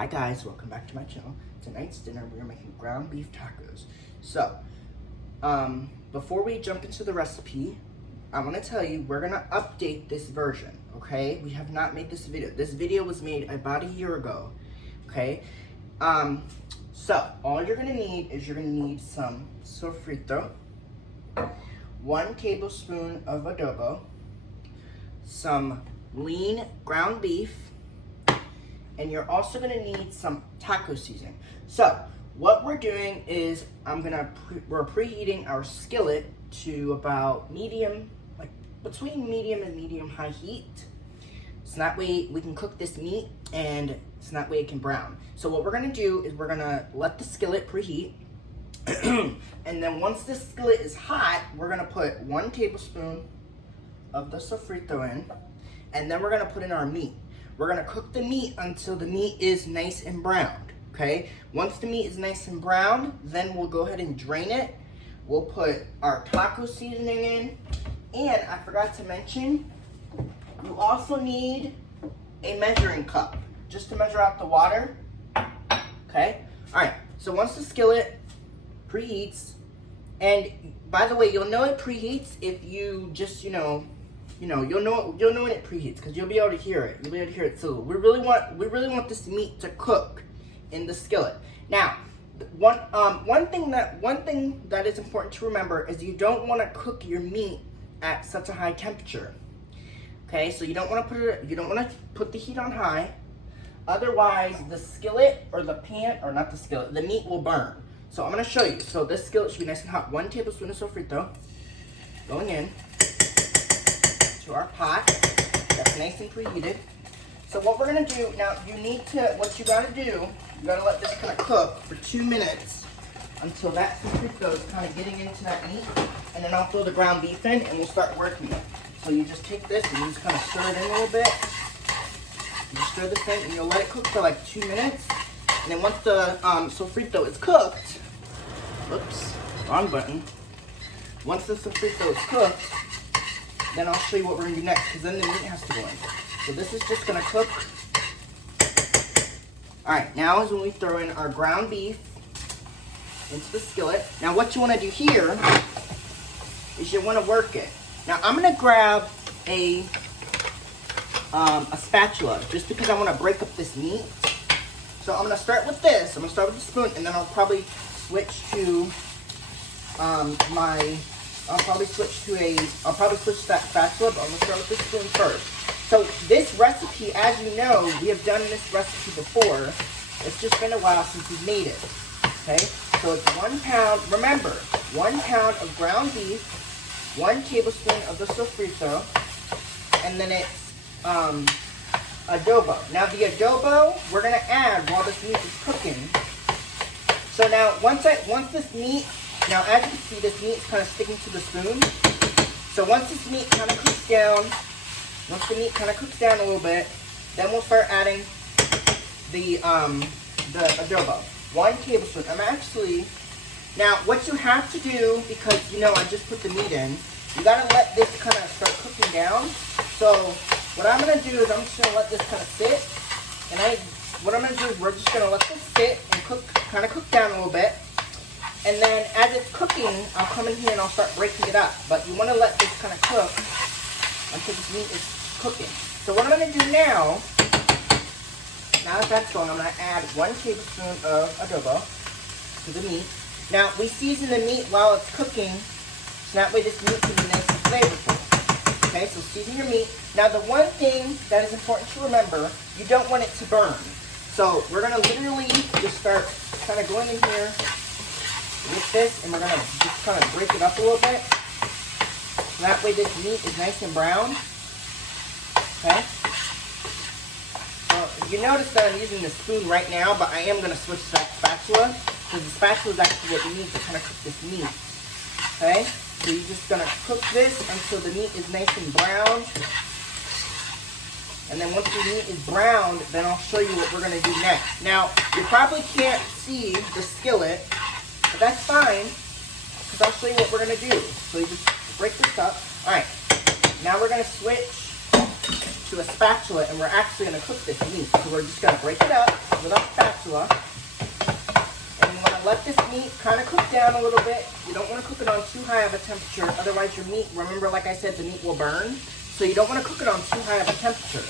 Hi guys, welcome back to my channel. Tonight's dinner we are making ground beef tacos. So, before we jump into the recipe, I want to tell you we're gonna update this version, okay? We have not made this video. This video was made about a year ago, okay? So all you're gonna need is some sofrito, 1 tablespoon of adobo, some lean ground beef, and you're also gonna need some taco seasoning. So what we're doing is we're preheating our skillet to about medium, like between medium and medium-high heat. So that way we can cook this meat and so that way it can brown. So what we're gonna do is we're gonna let the skillet preheat. And then once the skillet is hot, we're gonna put 1 tablespoon of the sofrito in, and then we're gonna put in our meat. We're gonna cook the meat until the meat is nice and browned, okay? Once the meat is nice and browned, then we'll go ahead and drain it. We'll put our taco seasoning in, and I forgot to mention, you also need a measuring cup, just to measure out the water, okay? All right, so once the skillet preheats, and by the way, you'll know it preheats if you just, you'll know when it preheats because you'll be able to hear it. You'll be able to hear it. So we really want this meat to cook in the skillet. Now, one thing that is important to remember is you don't want to cook your meat at such a high temperature. Okay, so you don't want to put the heat on high. Otherwise, the skillet or the pan, or not the skillet, the meat will burn. So I'm going to show you. So this skillet should be nice and hot. 1 tablespoon of sofrito going in to our pot that's nice and preheated. So what we're gonna do now, what you gotta do, you gotta let this kind of cook for 2 minutes until that sofrito is kind of getting into that meat, and then I'll throw the ground beef in and we'll start working it. So you just take this and you just kind of stir it in a little bit. You just stir this in and you'll let it cook for like 2 minutes, and then once the sofrito is cooked, whoops, wrong button. Once the sofrito is cooked, then I'll show you what we're gonna do next, because then the meat has to go in. So this is just gonna cook. All right, now is when we throw in our ground beef into the skillet. Now what you wanna do here is you wanna work it. Now I'm gonna grab a spatula, just because I wanna break up this meat. So I'm gonna start with this. I'm gonna start with the spoon, and then I'll probably switch to I'll probably switch to that spatula, but I'm gonna start with the spoon first. So this recipe, as you know, we have done this recipe before. It's just been a while since we've made it, okay? So it's 1 pound, remember, 1 pound of ground beef, 1 tablespoon of the sofrito, and then it's adobo. Now the adobo, we're gonna add while this meat is cooking. So now, once this meat, now as you can see, this meat is kind of sticking to the spoon. So once this meat kind of cooks down, once the meat kind of cooks down a little bit, then we'll start adding the adobo. 1 tablespoon. Now what you have to do, because I just put the meat in, you gotta let this kind of start cooking down. So what I'm gonna do is I'm just gonna let this kind of sit, and what I'm gonna do is we're just gonna let this sit and kind of cook down a little bit. And then as it's cooking, I'll come in here and I'll start breaking it up. But you want to let this kind of cook until this meat is cooking. So what I'm going to do now that that's going, I'm going to add 1 tablespoon of adobo to the meat. Now, we season the meat while it's cooking, so that way this meat can be nice and flavorful. Okay, so season your meat. Now, the one thing that is important to remember, you don't want it to burn. So we're going to literally just start kind of going in here with this, and we're going to just kind of break it up a little bit. So that way this meat is nice and brown. Okay? So you notice that I'm using the spoon right now, but I am going to switch to that spatula, because the spatula is actually what you need to kind of cook this meat. Okay? So you're just going to cook this until the meat is nice and brown. And then once the meat is browned, then I'll show you what we're going to do next. Now, you probably can't see the skillet, but that's fine, because I'll show you what we're going to do. So you just break this up. All right, now we're going to switch to a spatula, and we're actually going to cook this meat. So we're just going to break it up with our spatula. And you want to let this meat kind of cook down a little bit. You don't want to cook it on too high of a temperature, otherwise your meat, remember like I said, the meat will burn. So you don't want to cook it on too high of a temperature.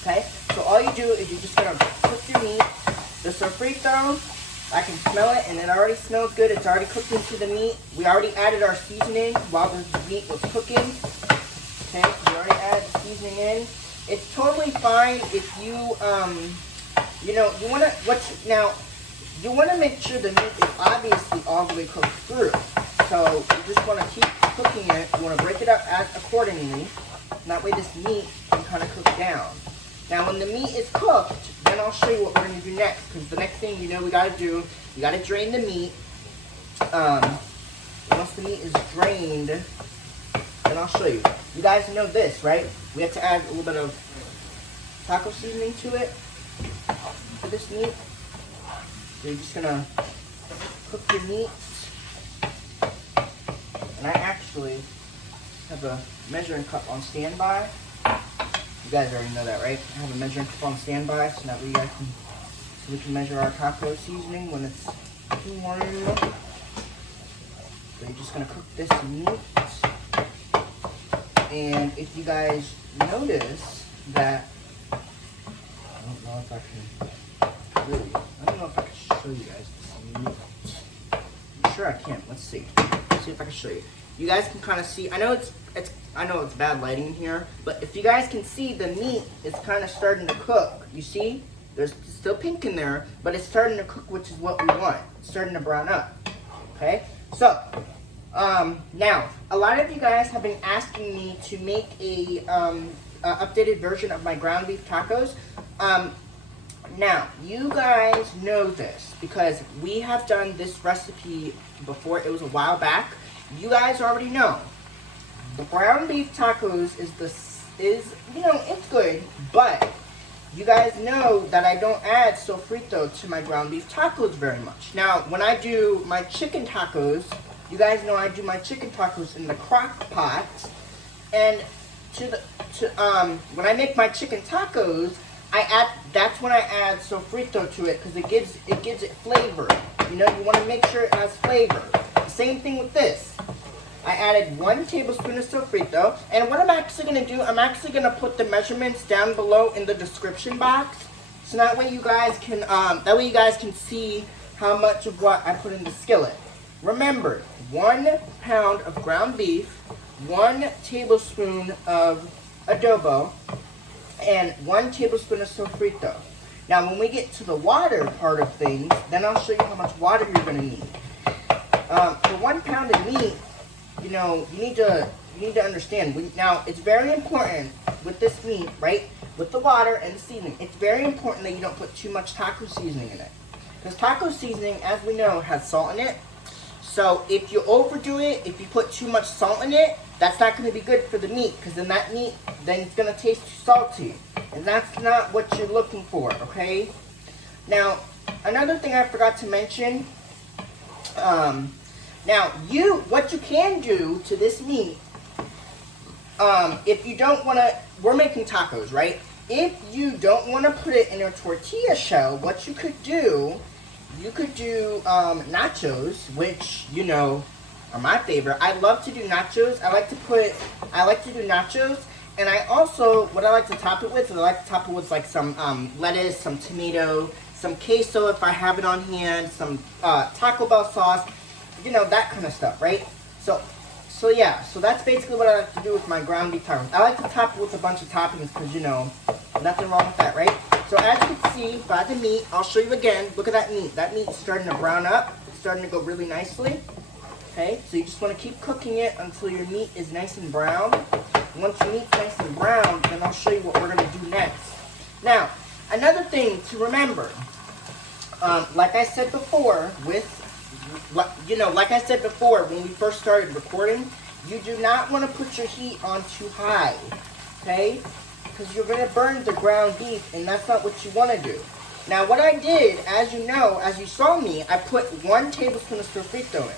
Okay? So all you do is you're just going to cook your meat. The sofrito, I can smell it, and it already smells good. It's already cooked into the meat. We already added our seasoning while the meat was cooking. Okay, we already added the seasoning in. It's totally fine if you, you know, you want to make sure the meat is obviously all the way cooked through. So you just want to keep cooking it. You want to break it up accordingly. And that way this meat can kind of cook down. Now when the meat is cooked, then I'll show you what we're going to do next. Because the next thing you know we got to do, you got to drain the meat. Once the meat is drained, then I'll show you. You guys know this, right? We have to add a little bit of taco seasoning to it, to this meat. So you're just going to cook your meat. And I actually have a measuring cup on standby. You guys already know that, right? I have a measuring cup on standby so that we can measure our taco seasoning when it's warm. So you're just gonna cook this meat. And if you guys notice that, I don't know if I can show you guys this meat. I'm sure I can. Let's see. Let's see if I can show you. You guys can kind of see. I know it's bad lighting here, but if you guys can see, the meat is kind of starting to cook. You see, there's still pink in there, but it's starting to cook, which is what we want. It's starting to brown up. Okay, so now a lot of you guys have been asking me to make a updated version of my ground beef tacos. Now you guys know this because we have done this recipe before. It was a while back. You guys already know the ground beef tacos you know, it's good, but you guys know that I don't add sofrito to my ground beef tacos very much. Now, when I do my chicken tacos, you guys know I do my chicken tacos in the crock pot, and when I make my chicken tacos, that's when I add sofrito to it because it gives it flavor. You know, you want to make sure it has flavor. The same thing with this. I added 1 tablespoon of sofrito, and what I'm actually going to do, I'm actually going to put the measurements down below in the description box, so that way you guys can see how much of what I put in the skillet. Remember, 1 pound of ground beef, 1 tablespoon of adobo, and 1 tablespoon of sofrito. Now, when we get to the water part of things, then I'll show you how much water you're going to need. For 1 pound of meat, you know, you need to understand. Now, it's very important with this meat, right? With the water and the seasoning, it's very important that you don't put too much taco seasoning in it. Because taco seasoning, as we know, has salt in it. So if you overdo it, if you put too much salt in it, that's not going to be good for the meat. Because then that meat, then it's going to taste too salty. And that's not what you're looking for, okay? Now, another thing I forgot to mention, now, what you can do to this meat, if you don't want to, we're making tacos, right? If you don't want to put it in a tortilla shell, what you could do, nachos, which, you know, are my favorite. I love to do nachos. I like to do nachos. And I also, what I like to top it with, is I like to top it with like some lettuce, some tomato, some queso if I have it on hand, some Taco Bell sauce. You know, that kind of stuff, right? So yeah, so that's basically what I like to do with my ground beef tacos. I like to top it with a bunch of toppings because, you know, nothing wrong with that, right? So as you can see by the meat, I'll show you again. Look at that meat. That meat's starting to brown up. It's starting to go really nicely. Okay, so you just want to keep cooking it until your meat is nice and brown. And once your meat's nice and brown, then I'll show you what we're going to do next. Now, another thing to remember, like I said before, when we first started recording, you do not want to put your heat on too high, okay? Because you're going to burn the ground beef, and that's not what you want to do. Now, what I did, as you know, as you saw me, I put 1 tablespoon of sofrito in.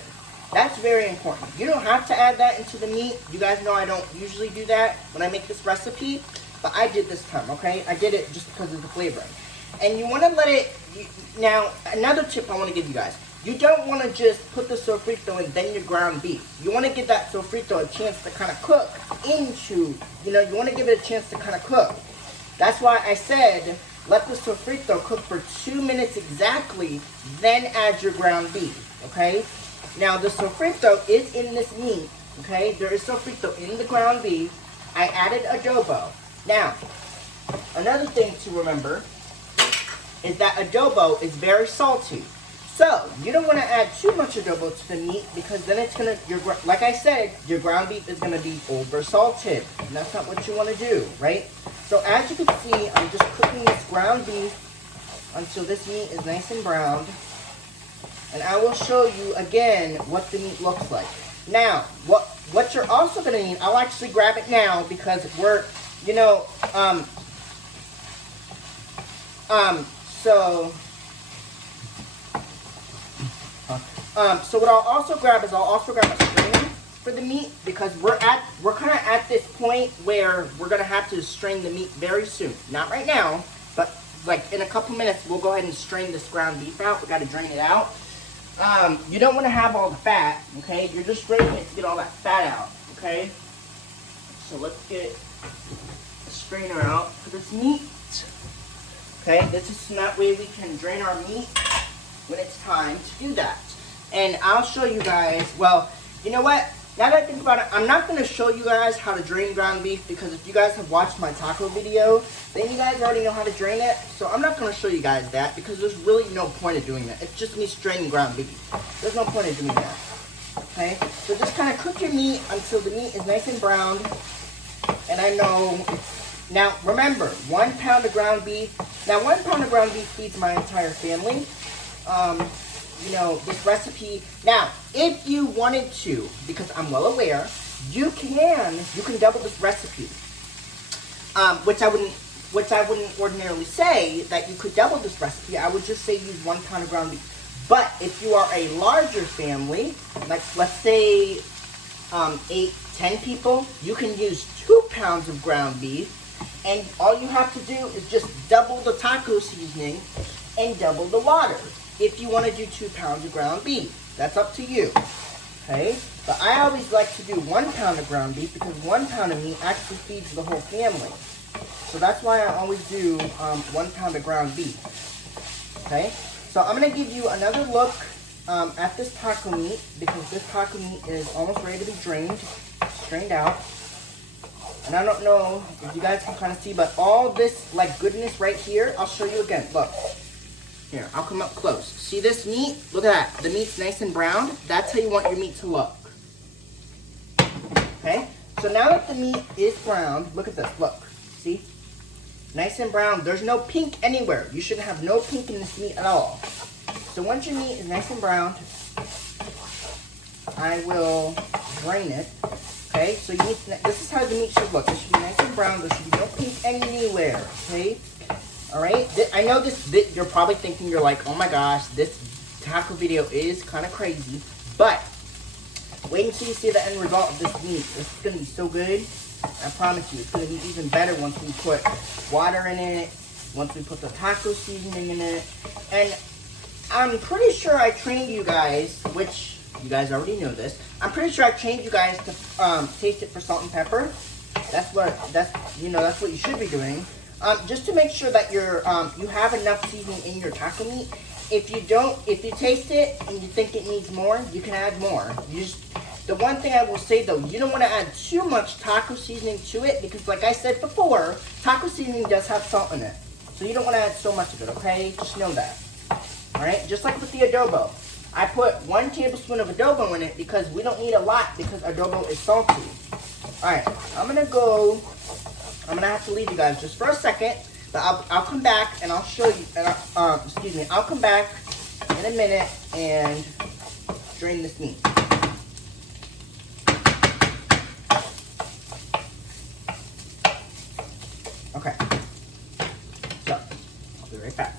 That's very important. You don't have to add that into the meat. You guys know I don't usually do that when I make this recipe. but I did this time, okay? I did it just because of the flavoring. And you want to let it, now, another tip I want to give you guys. You don't want to just put the sofrito in, then your ground beef. You want to give that sofrito a chance to kind of cook into, you want to give it a chance to kind of cook. That's why I said, let the sofrito cook for 2 minutes exactly, then add your ground beef, okay? Now, the sofrito is in this meat, okay? There is sofrito in the ground beef. I added adobo. Now, another thing to remember is that adobo is very salty. So, you don't want to add too much adobo to the meat because then it's going to, like I said, your ground beef is going to be over salted. And that's not what you want to do, right? So, as you can see, I'm just cooking this ground beef until this meat is nice and browned. And I will show you again what the meat looks like. Now, what you're also going to need, I'll actually grab it now because we're, so what I'll also grab is a strainer for the meat because we're kind of at this point where we're gonna have to strain the meat very soon. Not right now, but like in a couple minutes we'll go ahead and strain this ground beef out. We got to drain it out. You don't want to have all the fat, okay? You're just straining it to get all that fat out, okay? So let's get a strainer out for this meat. Okay, this is so that way we can drain our meat when it's time to do that. And I'll show you guys, well, you know what? Now that I think about it, I'm not going to show you guys how to drain ground beef because if you guys have watched my taco video, then you guys already know how to drain it. So I'm not going to show you guys that because there's really no point of doing that. It's just me straining ground beef. There's no point of doing that. Okay, so just kind of cook your meat until the meat is nice and browned. And I know it's, now remember, 1 pound of ground beef. Now 1 pound of ground beef feeds my entire family. This recipe. Now, if you wanted to, because I'm well aware, you can double this recipe. Which I wouldn't ordinarily say that you could double this recipe. I would just say use 1 pound of ground beef. But if you are a larger family, like let's say 8, 10 people, you can use 2 pounds of ground beef. And all you have to do is just double the taco seasoning and double the water. If you want to do 2 pounds of ground beef, that's up to you, okay? But I always like to do 1 pound of ground beef because 1 pound of meat actually feeds the whole family. So that's why I always do 1 pound of ground beef, okay? So I'm going to give you another look at this taco meat because this taco meat is almost ready to be strained out. And I don't know if you guys can kind of see, but all this like goodness right here, I'll show you again. Look. Here, I'll come up close. See this meat? Look at that. The meat's nice and brown. That's how you want your meat to look. Okay? So now that the meat is browned, look at this. Look. See? Nice and brown. There's no pink anywhere. You should have no pink in this meat at all. So once your meat is nice and browned, I will drain it. Okay? So you need to, this is how the meat should look. It should be nice and brown. There should be no pink anywhere. Okay? Alright, I know this, you're probably thinking, you're like, oh my gosh, this taco video is kind of crazy, but wait until you see the end result of this meat. This is going to be so good. I promise you, it's going to be even better once we put water in it, once we put the taco seasoning in it, and I'm pretty sure I trained you guys, which you guys already know this, I'm pretty sure I trained you guys to taste it for salt and pepper. That's what you should be doing. Just to make sure that you have enough seasoning in your taco meat. If you taste it and you think it needs more, you can add more. The one thing I will say though, you don't want to add too much taco seasoning to it because like I said before, taco seasoning does have salt in it. So you don't want to add so much of it, okay? Just know that. Alright, just like with the adobo. I put 1 tablespoon of adobo in it because we don't need a lot because adobo is salty. Alright, I'm going to have to leave you guys just for a second, but I'll come back and I'll show you, and I'll come back in a minute and drain this meat. Okay, so I'll be right back.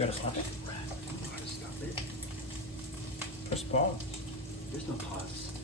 gotta stop it. I don't know how to stop it. Press pause. There's no pause.